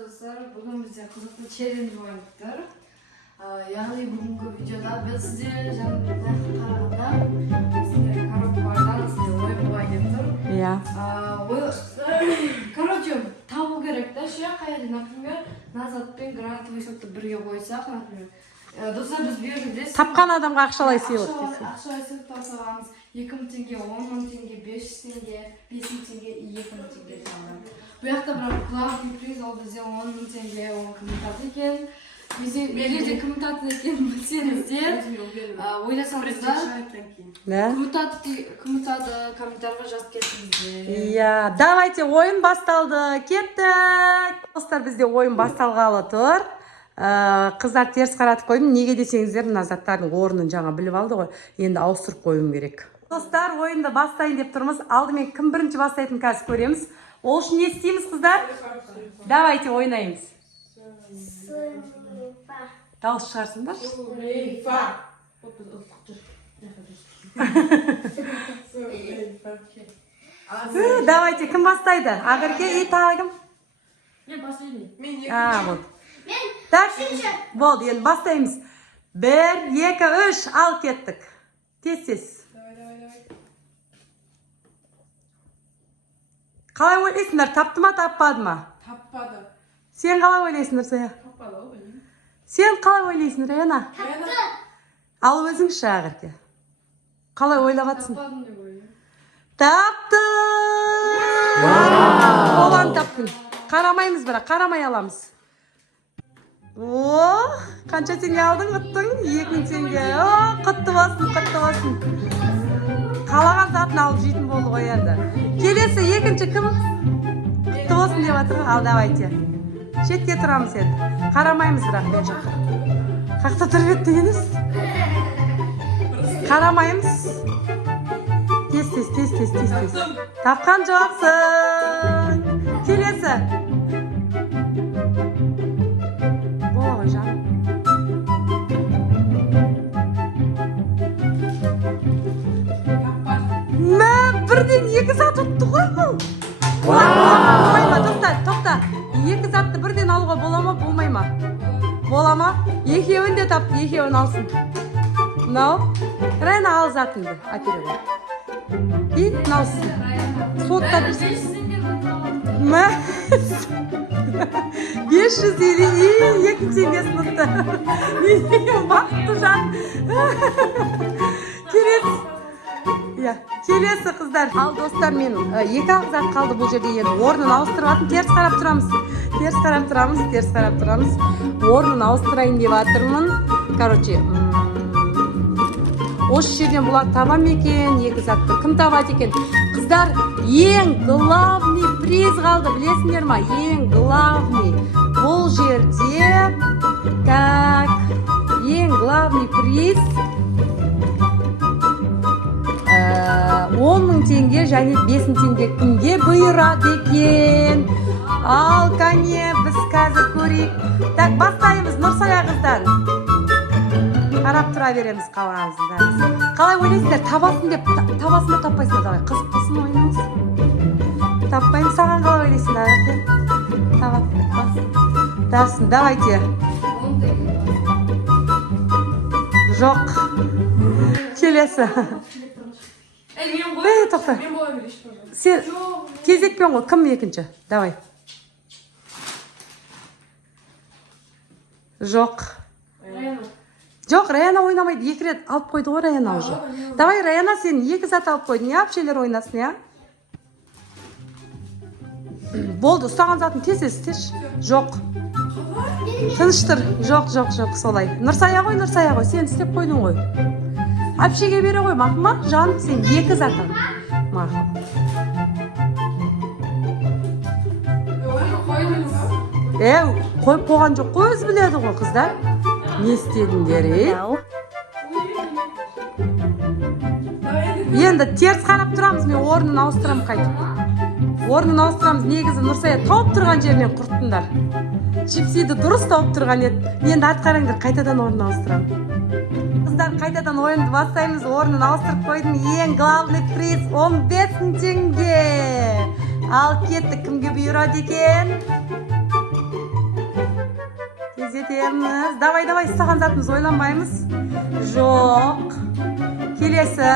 достар, бүгін бізде қызықты челлендж болып тұр. Яғни бүгінгі видеода біз сіздер жаңағыдай қарағанда сіздер коробкалардан сіздер ойын болады деп тұр. Иә. Короче, табу керек та ше, қайда, например, Назат пен грантовый счетты бірге қойсақ, например. Достар, біз бұл жерде Тапқан адамға ақшалай сыйлық. Ақшалай сыйлық тапсақ аламыз. 2000 теңге, 10.000 теңге, 500 теңге, 5000 теңге, 2000 теңге жаңағы. Bu yakta бірақ главный приз ол бізде 10.000 теңге, оны кім ұтады екен. Егерде кім ұтады екен білсеңіздер, ойласаңыздар, кім ұтады комментарийға жазып кетіңіздер. Иә, давайте, ойын басталды. Кеттік. Достар, бізде ойын басталғалы тұр. Қыздар теріс қаратып қойдым. Неге десеңіздер, мына заттардың орнын жаңа біліп алды ғой. Енді ауыстырып қойым керек. Достар, ойынды бастайын деп тұрмыз. Алдымен кім бірінші бастайтын қазір көреміз. Ол үшін не істейміз, қыздар? Давайте, ойнаймыз. Дауыс шығарсыңдар. Давайте, кім бастайды? Ақерке, тағым. Мен бастаймын. Вот. Так, болды, енді бастаймыз. 1, 2, 3, ал кеттік. Тез-тез. Қалай ойлайсыңдар, тапты ма, таппады ма? Таппады. Сен қалай ойлайсыңдар, Соя? Таппады, ол білмеймін. Сен қалай ойлайсың, Раяна? Тапты. Ал өзіңші, Ақерке. Қалай ойлағатсың? Таппадым деп ойлаймын. Тапты! Олан таптың. Қарамаймыз бірақ, қарамай аламыз. Қанша теңге алдың, ұттың? 2000 теңге. Құтты болсын, құтты болсын. Қалаған затын алып жейтін болды ғой енді. Келесі екінші кім? Құтты болсын деп жатыр. Ал давайте. Шетке тұрамыз енді. Қарамаймыз бірақ мен жаққа. Қақта тұрып еді дегеніз? Қарамаймыз. Тез. Тапқан жоқсың. Келесі. Бола ғой жан. Бірден 2 зат ұтты ғой бұл. Болмай ма? Тоқта. 2 затты бірден алуға бола ма, болмай ма? Бола ма? Екеуін де тапты, екеуін алсын. Мынау. Райна ал затыңды. Әпереді. И мынаусын. Сотта бірсің. 500 теңге, 2 теңгесін ұтты. Бақытты жан. Келесі қыздар. Ал достар, мен 2 зат қалды бұл жерде, енді орнын ауыстырып теріс қарап тұрамыз. Орнын ауыстырайын деп жатырмын. Короче, осы жерден бұлар табам екен, 2 затты кім табады екен? Қыздар, ең главный приз қалды, білесіңдер ма? Ең главный. Бұл жерде, так, ең главный приз 10.000 теңге және 5.000 теңге кімге бұйырады екен? Ал, кәне, біз қазір көрейік. Так, бастаймыз Нұрсая қыздан. Қарап тұра береміз қалағаныздар. Қалай ойлайсыздар, табасын деп, табасын да таппайсыңдар, давай, қызықпасын ойнамыз. Таппаймыз, саған қалай ойлайсыңдар, Ақерке? Тапсын, давайте. Жоқ. Келесі. Тоқта. Сен кезекпен ғой, кім екінші? Давай. Жоқ. Раяна ойнамайды. 2 рет алып қойды ғой Раяна уже. Давай, Раяна, сен 2 зат алып қойдың. Не апшелер ойнасын, я? Болды, ұстаған затын тез. Жоқ. Тыныштыр. Жоқ, солай. Нұрсая ғой, сен істеп қойдың ғой. Апшеге бере ғой, мақыма, жан, сен 2 зат ал. Мақым. Қойып қоған жоқ қой, өз біледі ғой, қыздар. Не істедіңдер, Енді теріс қарап тұрамыз, мен орнын ауыстырам қайтып. Негізі Нұрсая тауып тұрған жерінен құрттыңдар. Чипсиді дұрыс тауып тұрған еді. Енді арт қараңдар, қайтадан орнын ауыстырам. Қыздар, қайтадан ойынды бастаймыз, орнын ауыстырып қойдың. Ең главный приз 15.000 теңге. Ал кетті, кімге бұйырады екен? кетеміз. Давай, істеген затымыз ойланбаймыз. Жоқ. Келесі.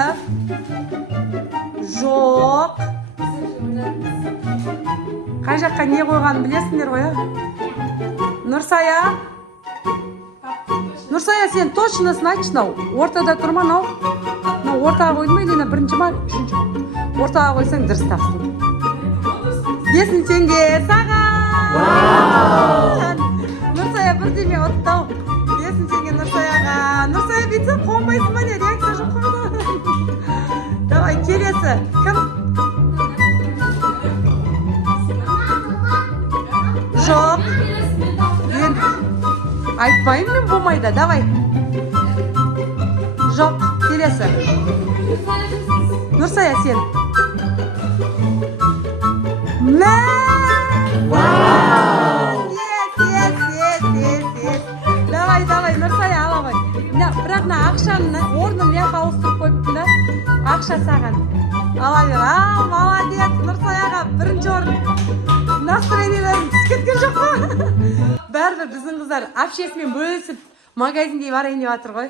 Жоқ. Қай жаққа не қойғанын білесіңдер ғой, Нұрсая? Нұрсая, сен точнысын айтшы, ортада тұрма, ортаға қойдың ба, или бірінші ма, үшінші? Ортаға қойсаң дұрыс тапсың. 5 теңге саған! Нұрсая бірдеме оттау. 5 теңге Нұрсаяға. Нұрсая бүйтсем қонбайсың ба, не реакция жоқ қойды. Давай, келесі. Кім? Жоқ. Айтпайым мен болмайды, давай. Жоқ, келесі. Нұрсая, сен. Мә! Давай, Нұрсая, ала ғой. Бірақ ақшаны орнын леқа ауыстырып қойыпты да. Ақша саған. Ала бер, молодец, Нұрсаяға бірінші орын. Настроениелерін түскеткен жоқ па? Бәрібір біздің қыздар общесімен бөлісіп магазинге барайын деп жатыр ғой.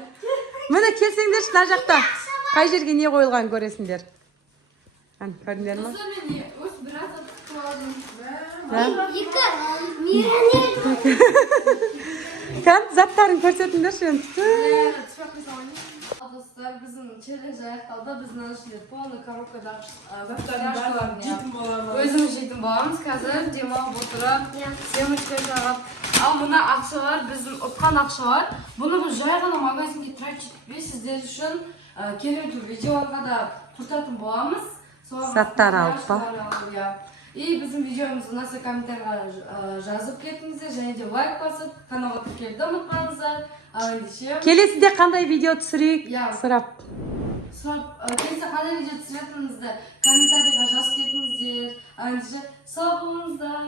Міне келсеңдерші, мына жақта қай жерге не қойылған көресіңдер. Көрдіңдер ме? Заттарын көрсетіңдерші. Dostlar, bizim challenge ayaktalda bizden şimdi полный коробкада өзіміз жейтін боламыз қазір демалып отырып семечка жағып. Ал мына ақшалар біздің ұтқан ақшалар. Бұны біз жай ғана магазинге тратить етпей сіздер үшін керекті видеоларға да құртатын боламыз. Заттар алып па? И біздің видеомызды ұнаса комментарийға жазып кетіңіздер, және де лайк басып, каналға тіркелуді ұмытпаңыздар. Келесіде қандай видео түсірейік? Сұрап. Келесі қандай видео түсіретініңізді комментарийға жазып кетіңіздер. Сау болыңыздар.